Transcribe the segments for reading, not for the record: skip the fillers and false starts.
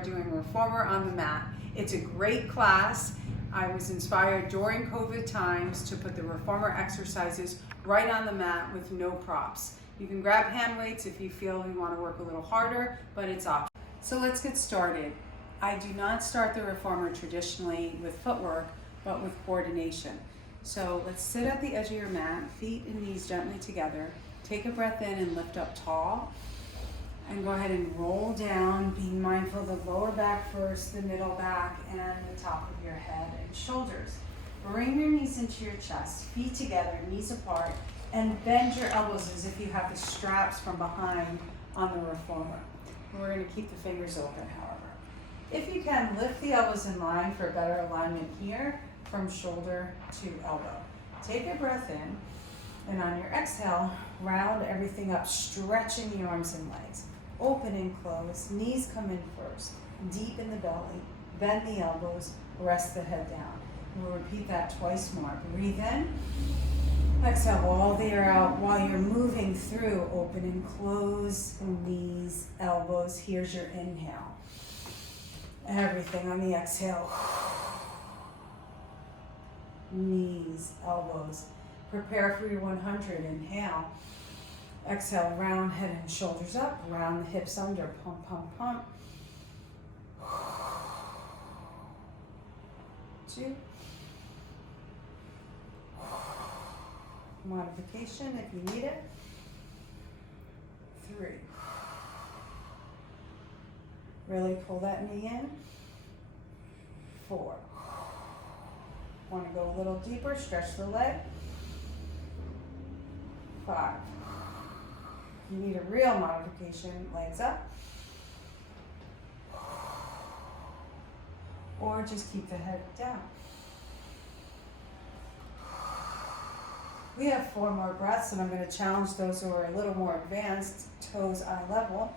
are doing reformer on the mat. It's a great class. I was inspired during COVID times to put the reformer exercises right on the mat with no props. You can grab hand weights if you feel you want to work a little harder, but it's optional. So let's get started. I do not start the reformer traditionally with footwork, but with coordination. So let's sit at the edge of your mat, feet and knees gently together. Take a breath in and lift up tall. And go ahead and roll down, being mindful of the lower back first, the middle back, and the top of your head and shoulders. Bring your knees into your chest, feet together, knees apart, and bend your elbows as if you have the straps from behind on the reformer. And we're going to keep the fingers open, however. If you can, lift the elbows in line for a better alignment here from shoulder to elbow. Take a breath in, and on your exhale, round everything up, stretching the arms and legs. Open and close, knees come in first, deep in the belly, bend the elbows, rest the head down. We'll repeat that twice more. Breathe in, exhale all the air out while you're moving through. Open and close, knees, elbows. Here's your inhale. Everything on the exhale. Knees, elbows. Prepare for your 100. Inhale. Exhale, round head and shoulders up, round the hips under, pump, pump, pump. 2. Modification if you need it. 3. Really pull that knee in. 4. Want to go a little deeper, stretch the leg. 5. You need a real modification, legs up. Or just keep the head down. We have 4 more breaths, and I'm going to challenge those who are a little more advanced, toes eye level.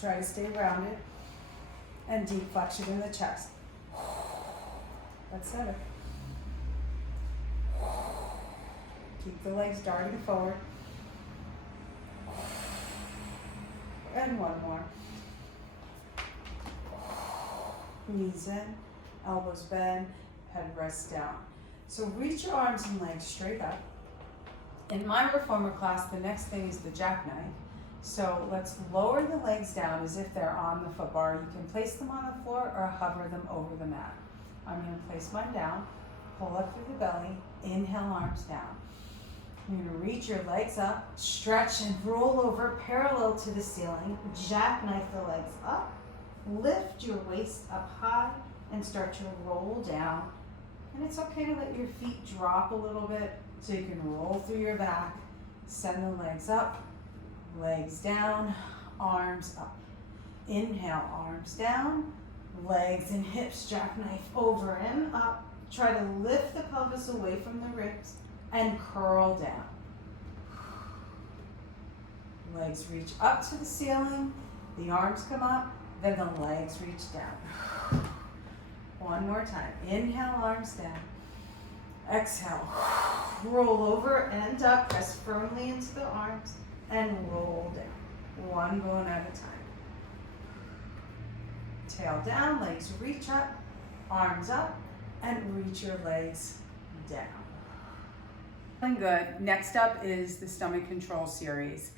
Try to stay rounded and deep flexion in the chest. That's 7. Keep the legs darting forward. And 1 more. Knees in, elbows bend, head rests down. So reach your arms and legs straight up. In my reformer class, the next thing is the jackknife. So let's lower the legs down as if they're on the foot bar. You can place them on the floor or hover them over the mat. I'm going to place mine down, pull up through the belly, inhale, arms down. You're going to reach your legs up, stretch and roll over parallel to the ceiling, jackknife the legs up, lift your waist up high and start to roll down. And it's okay to let your feet drop a little bit so you can roll through your back. Send the legs up, legs down, arms up. Inhale, arms down, legs and hips jackknife over and up. Try to lift the pelvis away from the ribs and curl down. Legs reach up to the ceiling, the arms come up, then the legs reach down. 1 more time. Inhale, arms down. Exhale, roll over and up, press firmly into the arms and roll down. 1 going at a time. Tail down, legs reach up, arms up, and reach your legs down. Good. Next up is the stomach control series.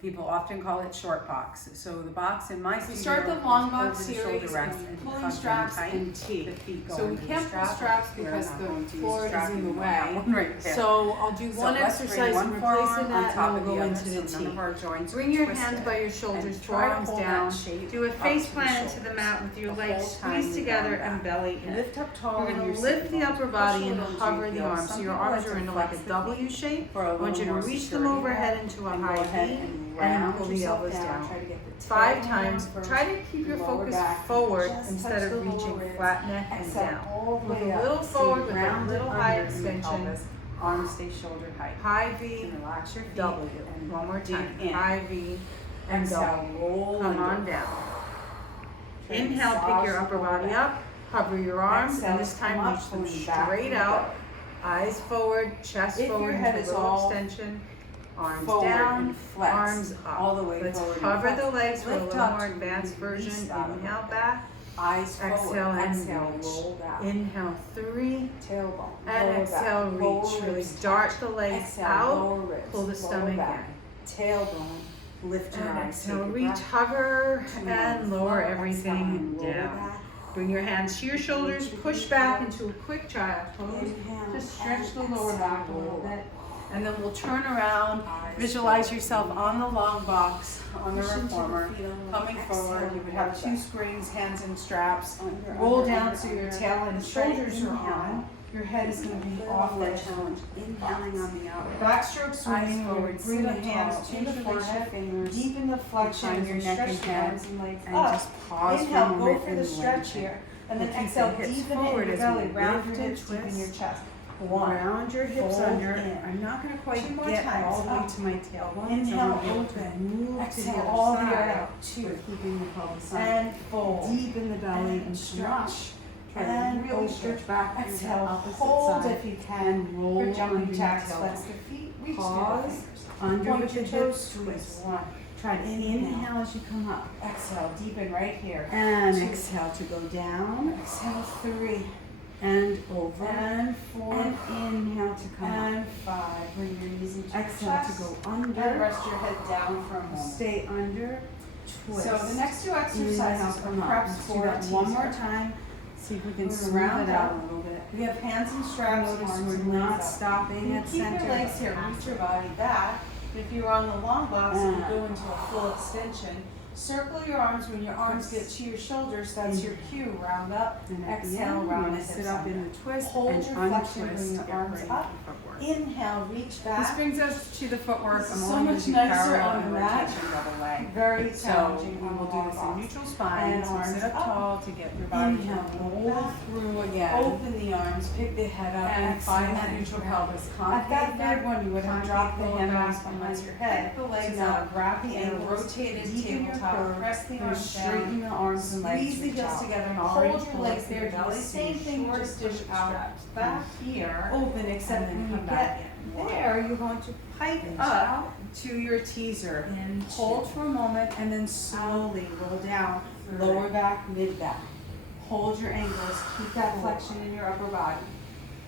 People often call it short box. So the box in my studio, start the long box over the series shoulder rest and and pulling tuck straps them tight. and T. The feet go So we under the can't pull strap. straps We're because not the going to use floor is strap in the anymore. way. One right there. So I'll do So one let's bring exercise one and forearm replace on that, top and of we'll the go other, into the so none T. of our joints Bring are your twisted. hands by your shoulders, And try to forearms hold down. that shape Do a up face to the plant into the shoulders. mat with your The legs whole time squeezed you together go and back. belly in. Lift up tall. You're in going your to lift sitting the bones. upper Push body a and little hover deep the heel. arms. Some So your people arms like are to into like a flex the W feet shape. for a I want little you to more reach them security overhead there. into a And go high ahead V and and round pull the yourself elbows down. Try to get the 5 tailbone times. first. Try to keep your Lower focus back. forward Just instead touch of the lower reaching ribs. flat neck and Exhale down. all the Look way a up. little So forward you with a round little it high under in the extension. pelvis. Arms stay shoulder height. High V, And relax your feet. W. And One more dig time. in. High V and Exhale, W. roll Come under. on down. Try to Inhale, pick massage your the upper lower body back. up. Hover your arms, Exhale, and this time come up, reach them pulling back straight from the out. belly. Eyes forward, chest If your forward, head into is a little all extension. Arms forward down, and flex arms up. all the way Let's forward. and hover flex. the legs for a Lift little up more to advanced release version. that a little Inhale bit. back. Eyes forward. Exhale and Exhale, reach. roll back. Inhale 3 Tailbone. and lower exhale, back. reach. Lower Really ribs dart touch. the legs Exhale, out. lower ribs. Pull the lower stomach back. Tailbone. Lift your And eyes. exhale, Take a reach, breath. hover, Come and on, lower flow. everything Exhale, roll down. back. Bring your hands to your shoulders, push back into a quick child pose. Inhale, Just stretch the and lower exhale, back a little roll. bit. And then we'll turn around, visualize yourself on the long box, on the reformer, coming forward. You would have 2 springs, hands and straps. Roll down so your tail and shoulders are on. Your head is going to be off that challenge. Inhaling on the outer. Backstroke Eyes swing forward, forward. Bring the sit up hands tall, to the interlace your forehead. fingers Deepen the flexion behind as your you neck stretch and your head, arms and legs and up. just pause for a Inhale, go moment for and the stretch lengthen. here. And then We'll keep exhale, the hips deepen it in forward your as belly. we Round lift your and hips, deepen twist. your chest. 1. Round your hips Fold under. in. I'm not going to quite 2 more get times. all the way Up. to my tailbone. Inhale, so I'm able to open. move to the Exhale, other all the way side. out. 2. But keeping the pelvis up. And fold. Deepen the belly And and stretch. Try And to really open. stretch back to the Exhale, opposite hold side. if you can. And roll For jumping under jacks, your flex tailbone. the feet, reach Pause. through the fingers. Under Point with the your toes, hips, squeeze. twist. 1. Try to inhale as you come up. Exhale, deepen right here. And 2. exhale to go down. Exhale, 3. And over. And 4. And inhale to come up. And 5. Bring your knees into your Exhale chest. to go And under. rest your head down for a moment. Stay under. Twist. So the next 2 Inhale, exercises are come up. preps Let's do for a that one more teaser. time. See if we can We're smooth round it out up. a little bit. We have hands and straps, Notice arms we're and not legs up. stopping You at keep center. your legs here, reach your body back. If you're on the long box and you go into a full extension, circle your arms. When your arms get to your shoulders, that's your cue. Round up, And at the exhale, end, round we're the going to hips sit up under. in the twist Hold and your flexion, untwist. bring your Get arms ready up. for footwork. Inhale, reach This back. brings us to the footwork. This I'm is so only going much to do nicer parallel on and the mat. rotation double leg. Very So challenging we on the will do long this in box. neutral spine. And So arms sit up up. tall to get your body Inhale, to roll roll back. through again. Open the arms, pick the head up, And find that exhale. neutral pelvis. At that third one, you would have dropped the lower hand back rest behind your head. The legs So now out. grab the And ankles, rotated deepen your tabletop. curve, press the arms Straighten down, the arms and legs. squeeze the reach heels out. together, and Already hold your pull legs up there. your Do belly. the same thing, Short just push push out. straps. Back Here. open, except And then when you come back get in. there, you're going to pike Inch up out. to your teaser. Inch. Hold for a moment and then slowly roll down, Third. lower back, mid back. Hold your ankles, keep that Four. flexion in your upper body.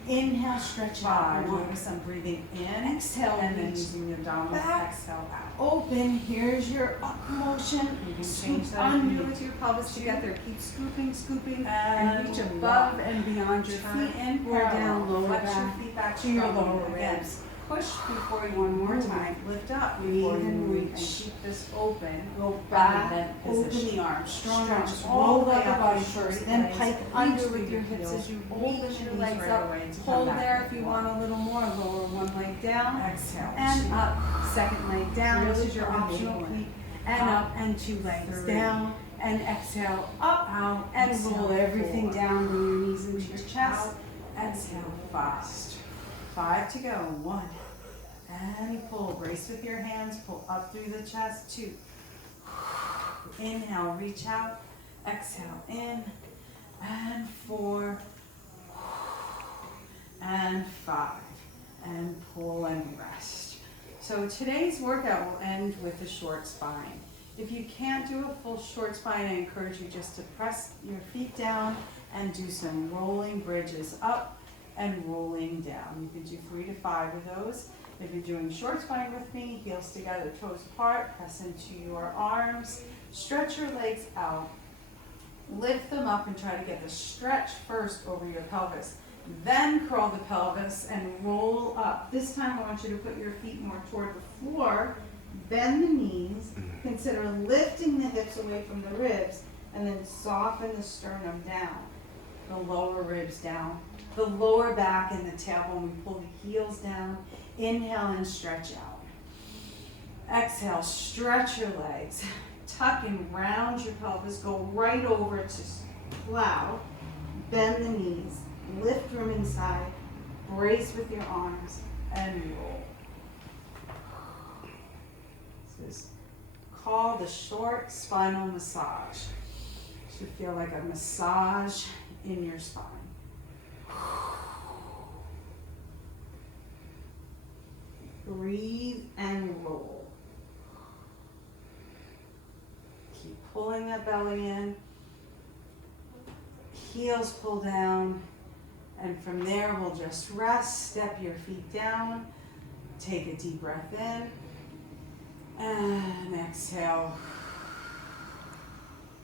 Inhale, stretch out. 5. 1. Notice I'm breathing in. Exhale, And then reach using the abdominals. back. Exhale out. Open, here's your up motion. You can Scoop change that if under you need with your pelvis together. Keep scooping, scooping, And reach walk. above and beyond your Turn feet in or parallel. down, lower Flex your back feet back to your strongly. lower Again, ribs. push before you One more move. time. Lift up Breathe before you and move. reach. And keep this open. Go Bend back, bent open position. the arms. Strong Stretch arms. all Roll the way the upper up body your first. straight Then legs. pike Reach under through with your your hips heels. as you Open open your your knees legs right up. away to come Hold back there in. if you want a little more. Lower one leg down. Exhale. And 2. up. Second leg down. Really This is your find optional it. feet. And up and 2 legs 3. down. And exhale up, Out. and Exhale. roll everything 4. down. Bring your knees into your Reach chest. out. Exhale, 5. 5 to go. 1. And pull. Brace with your hands. Pull up through the chest. 2. Inhale, reach out. Exhale, in. And 4. And 5. And pull and rest. So today's workout will end with a short spine. If you can't do a full short spine, I encourage you just to press your feet down and do some rolling bridges up and rolling down. You can do 3 to 5 of those. If you're doing short spine with me, heels together, toes apart, press into your arms, stretch your legs out, lift them up and try to get the stretch first over your pelvis. Then curl the pelvis and roll up. This time I want you to put your feet more toward the floor, bend the knees, consider lifting the hips away from the ribs, and then soften the sternum down, the lower ribs down, the lower back and the tailbone. We pull the heels down. Inhale and stretch out. Exhale, stretch your legs. Tuck and round your pelvis. Go right over to plow. Bend the knees. Lift from inside. Brace with your arms and roll. This is called the short spinal massage. It should feel like a massage in your spine. breathe and roll. Keep pulling that belly in. Heels pull down. And from there, we'll just rest. Step your feet down. Take a deep breath in. And exhale.